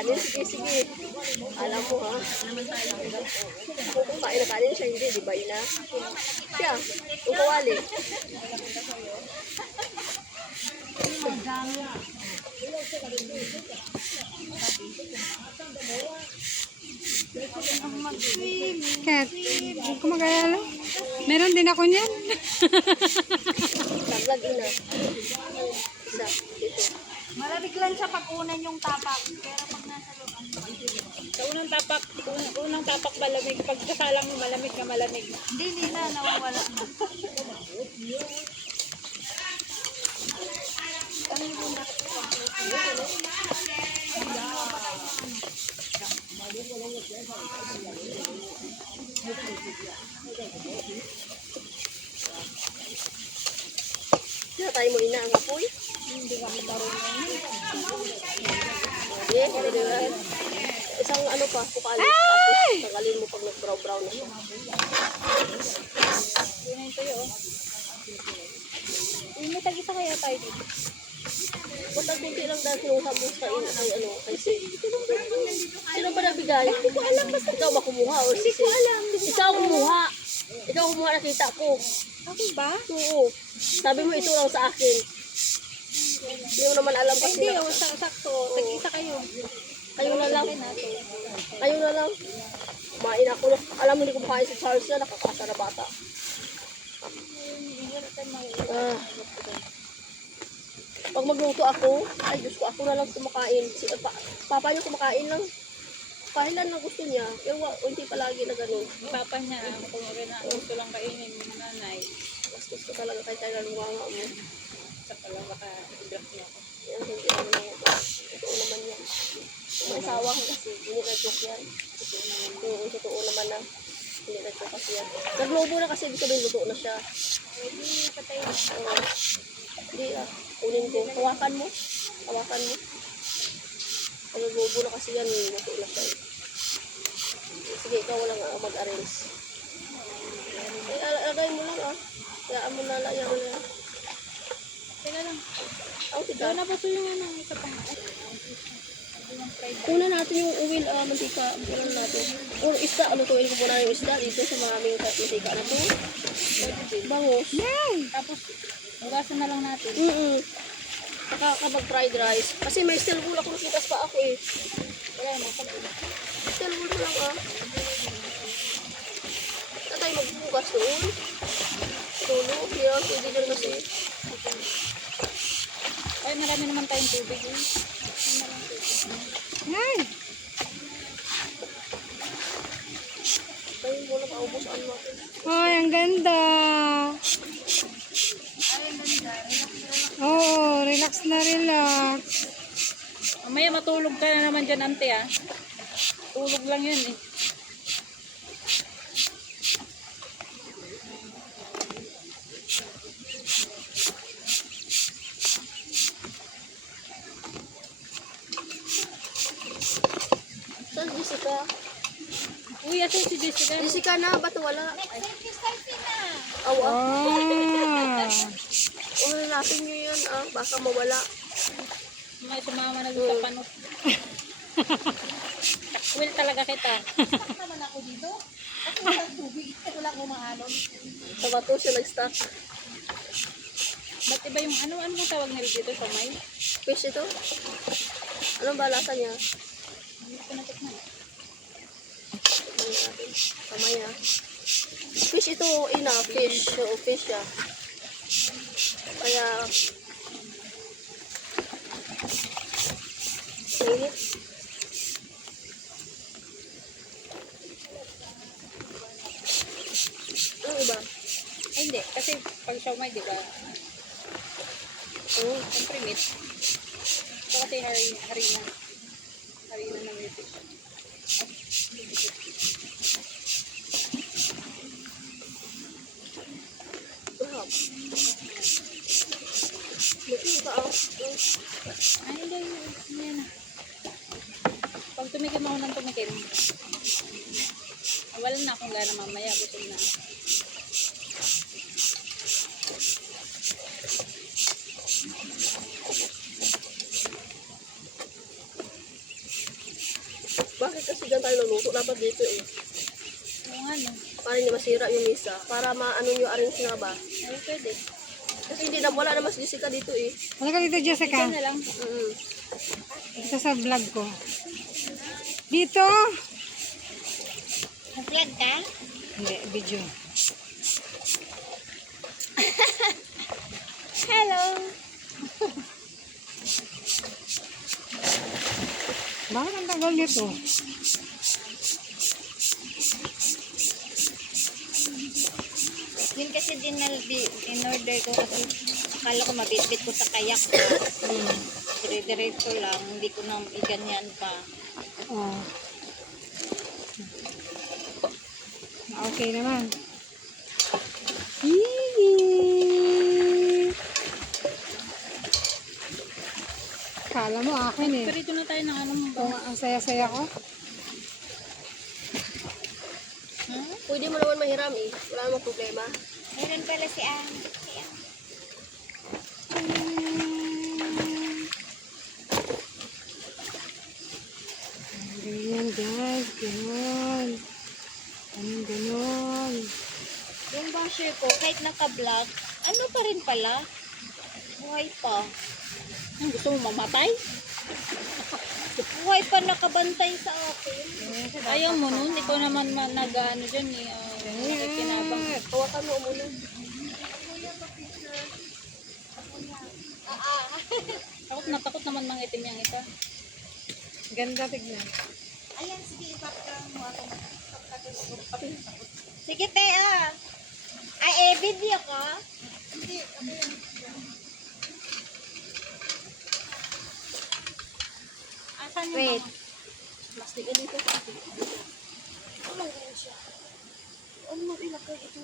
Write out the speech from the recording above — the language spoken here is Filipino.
kanin? Sige, sige. Alam mo ha. Kung kumain na kanin siya, hindi, di ba ina? Siya, yung kawali. Kat, huwag ko mag-alala. Meron din ako niyan. Tablag ina. Isa, ito. Malamig lang siya pag unan yung tapak. Pero pag nasa loob, Sa unang tapak malamig. Pag kasalang mo malamig na malamig. hindi na, nawawala na. Sinatay mo ina ang apoy? Hindi ka marunong. Hindi, di ba? Isang ano pa, kukalis. Tapos tanggalin mo pag nag-brown na siya. Yun na yung tuyo. May tag-isa kaya tayo dito. Ba't ang kunti lang dahil kinuha mo sa kay Sid? Sino ba nabigay? Hindi ko alam. Basta ikaw ba kumuha? Hindi ko alam. Ikaw kumuha. Ikaw kumuha, nakita ko. Ako ba? Oo. Sabi mo ito lang sa akin. Hindi mo naman alam kasi. Hindi, sakto. Tag-isa kayo. Kayo na lang. Kayo na lang. Kumain ako. Alam mo, hindi ko makain si Charles na. Nakakasa na bata. Pag magluto ako, ay Diyos ko, ako na lang kumakain. Papa niya kumakain lang. Kailan na gusto niya. Pero hindi palagi na ganun. Papa niya, kung na gusto lang kainin ng nanay. Mas gusto talaga kahit kailan lumanga mo. Sa pala baka i-block niya ako. Yan, hindi naman ako. Totoo naman yan. May asawa ko kasi, hindi na-joke yan. Oo, totoo naman na. Hindi na-joke kasi yan. Naglobo na kasi, ibig sabihin luto na siya. Oo. Hindi kunin ko. Hawakan mo. Hawakan mo. Pag naglobo na kasi yan, luto na siya. Sige, ikaw walang mag-arrange. Lagay mo lang Kayaan mo na lang. Teka lang. Ang tiga. Doon na po yung ano, isa pang Una natin yung uwil, mantika. Una natin. Or isda, lutuin ko muna yung isda dito sa maraming mantika na to. Bangos. Tapos, hugasan na lang natin. Saka kapag fried rice. Kasi may steel wool ako nakitas pa ako eh. Wala yung masabit. Steel wool mo lang Na tayo magbugas doon. Tulog. Yan, pwede din kasi. Ay, marami naman tayong tubig. Ay, Tayo muna maubos ang natin. ay, ang ganda. Oo, relax na relax. Mamaya matulog ka na naman dyan, ante ah. Tulog lang yun eh. Saan Jessica? Uy, ato si Jessica. Jessica na, ba't wala? Ay. Awa. Hanapin nyo yun baka mawala. May sumama na doon sa panot. Takwil talaga kita. naman ako dito. Ako walang tubig. Wala akong mahalon. Sa bato siya nag-start. Ba't iba yung ano mo tawag nila dito sa may? Fish ito? Anong balasa niya? Hindi ko natikman. Tignan natin. Kamaya. Fish ito, fish. Oo, fish siya. Kaya, mainit. Ano iba? Ay, hindi. Kasi pag siomay, di ba? Oo. Siyempre meat. Ito kasi harina. Harina ng meat. Wow. Luto ka Ay, hindi. Yan na. Pag tumikim ako ng tumikim, wala na akong gana mamaya. Gutom na. kasi dyan tayo luluto. Dapat dito eh. Oo nga, no. Para hindi masira yung misa. Para maano yung arrange na ba. Ay, pwede. Kasi hindi na wala na mas Jessica dito eh. Ano ka dito, Jessica? Ito na lang. Ito sa vlog ko. Dito! Nag-vlog ka? Hindi, video. Hello! Bakit ang tagal nito? Yun kasi in-order ko kasi akala ko mabitbit ko sa kayak ko. Dire-diretso lang, hindi ko na iganyan pa. Oh. Okay naman. Hihi! Kala mo akin eh. Pero ito na tayo ng ano mo ba? Kung ang saya-saya ko. Pwede mo naman mahiram eh. Wala namang problema. Meron pala si Anne. Ganyan guys, ganon. Anong ganon? Yung basher ko, kahit naka-vlog, ano pa rin pala? Buhay pa. Ang gusto mo mamatay? Buhay pa nakabantay sa akin. Ayaw mo nun. Ikaw naman nag-ano dyan eh. Nakikinabang. Hawakan mo muna. Takot naman mangitim yung isa. Ganda tignan. Ayan, sige, ipapakaroon mo ako. Sige, te, ah. Ay, video ka? Hindi, ako yan. Asan yung Wait. Plastic ka dito. Ano lang siya? Ano mo ilagay ito?